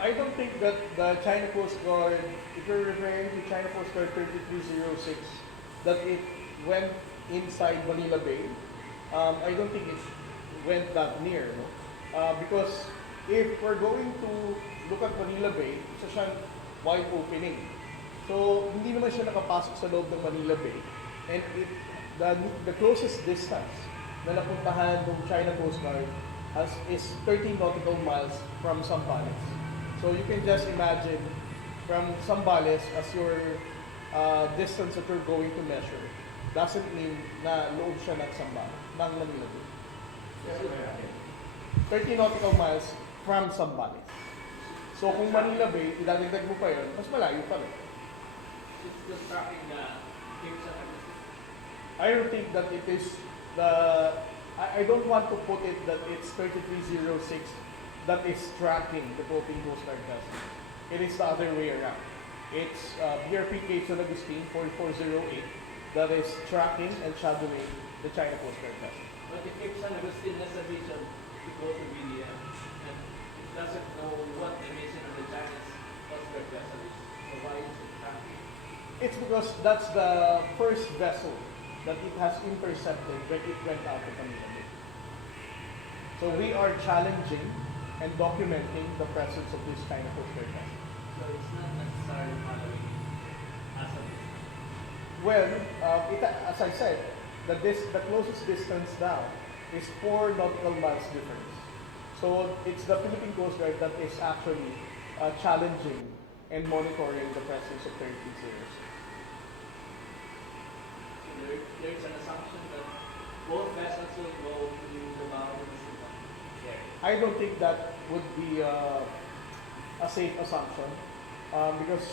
I don't think that the China Coast Guard, if you're referring to China Coast Guard 3306, that it went inside Manila Bay. I don't think it went that near, no? Because if we're going to look at Manila Bay, isa siyang wide opening. So, hindi naman siya nakapasok sa loob ng Manila Bay. And the closest distance na napuntahan ng China Coast Guard is 13 nautical miles from Zambales. So you can just imagine from Zambales as your distance that you're going to measure doesn't mean na loob siya ng Zambales, ng Manila Bay. 13 nautical miles from Zambales. So kung Manila Bay, idadagdag mo pa yun, mas malayo pa rin. It's the traffic na keeps on. I don't think that it is the... I don't want to put it that it's 3306 that is tracking the Philippine Coast Guard vessel. It is the other way around. It's BRP Cape San Agustin 4408 that is tracking and shadowing the China Coast Guard vessel. But the Cape San Agustin has a vision to go to India, and it doesn't know what the mission of the Chinese Coast Guard vessel is. So why is it tracking? It's because that's the first vessel that it has intercepted when it went out of Manila Bay. So we are challenging and documenting the presence of this China Coast Guard vessel. So it's not necessarily following as of Well, as I said, the closest distance now is 4 nautical miles difference. So it's the Philippine Coast Guard that is actually challenging and monitoring the presence of 3306. There's an assumption that both vessels will go to the mountains. I don't think that would be a safe assumption because,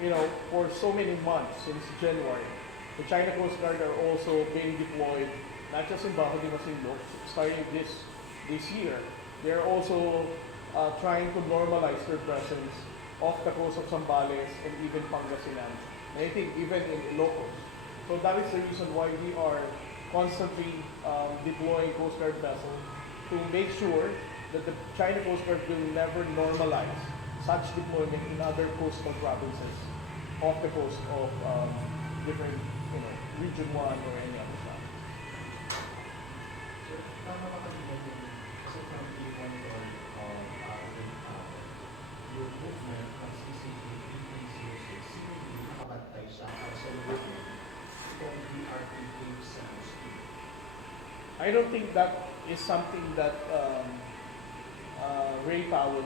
you know, for so many months since January, the China Coast Guard are also being deployed, not just in Bajo de Masinloc, starting this year. They're also trying to normalize their presence off the coast of Zambales and even Pangasinan, and I think even in Ilocos. So that is the reason why we are constantly deploying Coast Guard vessels to make sure that the China Coast Guard will never normalize such deployment in other coastal provinces off the coast of different, you know, Region 1 or any other province. Sir, tama ba kanina yung kasi from P1 or your movement ng CCTV 306, sino yung nakabantay siya sa movement? I don't think that is something that Ray Powell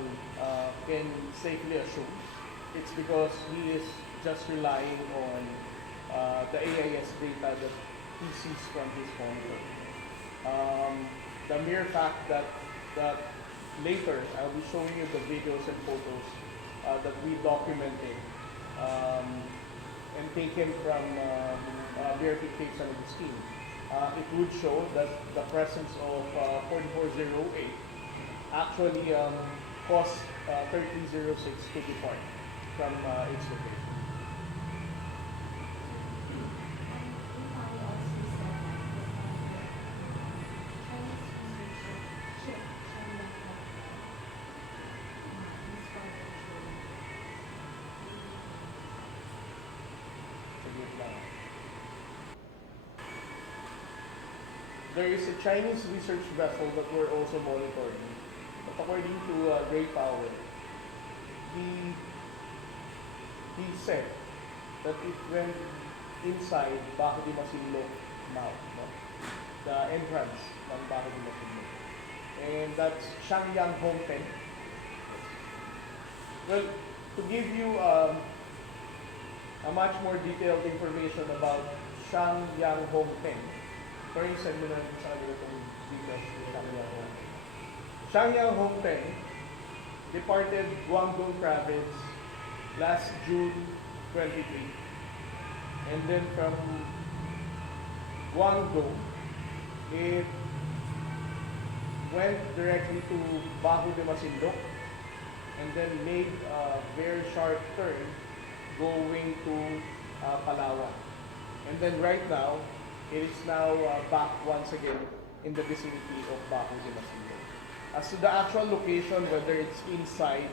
can safely assume. It's because he is just relying on the AIS data that he sees from his monitor. The mere fact that later I'll be showing you the videos and photos that we documented and taken from BRP Cape San Agustin, it would show that the presence of 4408 actually caused 3306 to depart from its location. There is a Chinese research vessel that we're also monitoring. But according to Ray Powell, he said that it went inside Bajo de Masinloc mouth, no? The entrance ng Bajo de Masinloc. And that's Shangyang Hongpen. Well, to give you a much more detailed information about Shangyang Hongpen, sorry, send mo na sa kanila itong details ni Shangyang Hongpen. Shangyang Hongpen departed Guangdong Province last June 23. And then from Guangdong, it went directly to Bajo de Masinloc and then made a very sharp turn going to Palawan. And then right now, it is now back once again in the vicinity of Bajo de Masinloc. As to the actual location, whether it's inside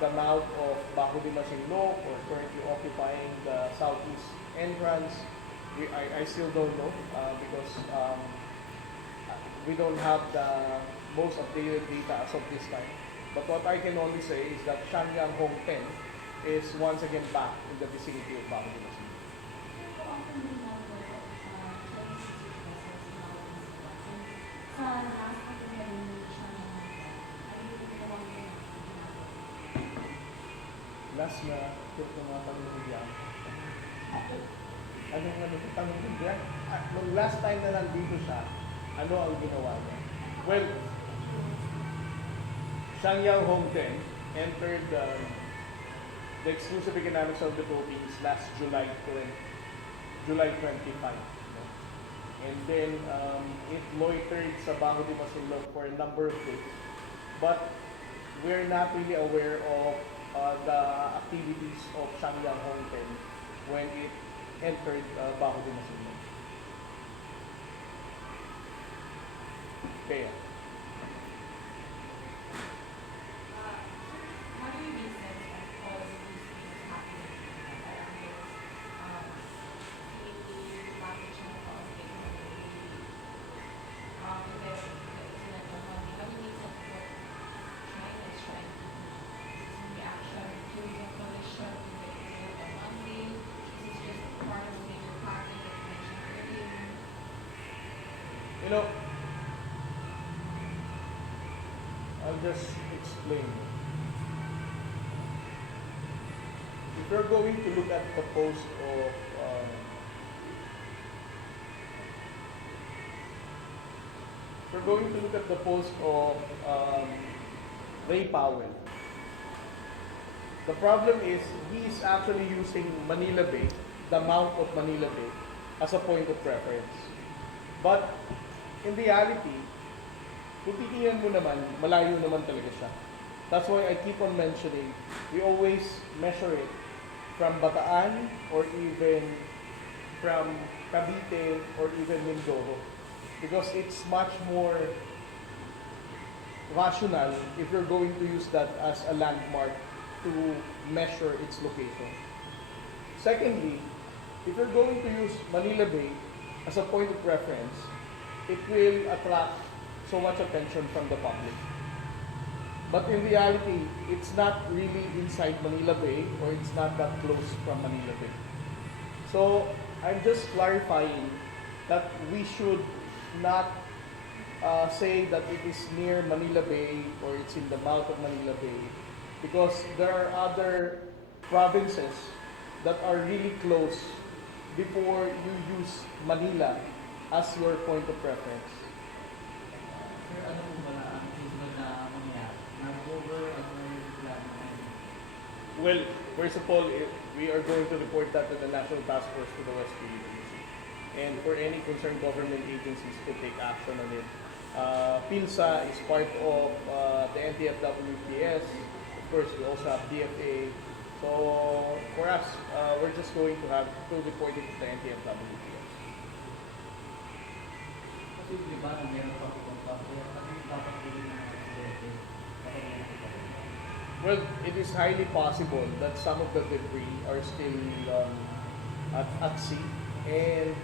the mouth of Bajo de Masinloc, or currently occupying the southeast entrance. I still don't know because we don't have the most updated data as of this time. But what I can only say is that Sasakyang Hong 10 is once again back in the vicinity of Bago de Masinloc. Last na tumatanong niya. Anong tanong niya? Nung last time na nandito siya, ano ang ginawa niya? Well, Sasakyang Hong 10 entered the exclusive economic zone of the Philippines last July 25. No? And then it loitered sa Bago de Masinloc for a number of days. But we're not really aware of the activities of Sasakyang Hong 10 when it entered Bago de Masinloc. Kaya. How do you make sense of all of these things happening? Seeing bakit siya naka-update na how do you make sense of what China is trying to do? In reaction to the coalition to the incident on Monday, this is just part of a major pattern that you mentioned earlier. You know, I'll just explain. If you're going to look at the post of Ray Powell, the problem is he is actually using Manila Bay, the mouth of Manila Bay, as a point of reference. But in reality, kung titingnan mo naman, malayo naman talaga siya. That's why I keep on mentioning, we always measure it from Bataan or even from Cavite or even Mindoro. Because it's much more rational if you're going to use that as a landmark to measure its location. Secondly, if you're going to use Manila Bay as a point of reference, it will attract so much attention from the public. But in reality, it's not really inside Manila Bay, or it's not that close from Manila Bay. So I'm just clarifying that we should not say that it is near Manila Bay or it's in the mouth of Manila Bay, because there are other provinces that are really close before you use Manila as your point of reference. Sir, ano po ba ang susunod na mangyayari? Nag-over ang plan na Well, first of all, we are going to report that to the National Task Force to the West Philippines. And for any concerned government agencies to take action on it. PILSA is part of the NTFWPS. Of course, we also have DFA. So for us, we're just going to report it to the NTFWPS. Kasi di ba na meron pa po kaya kasi dapat po rin na Well, it is highly possible that some of the debris are still at sea, and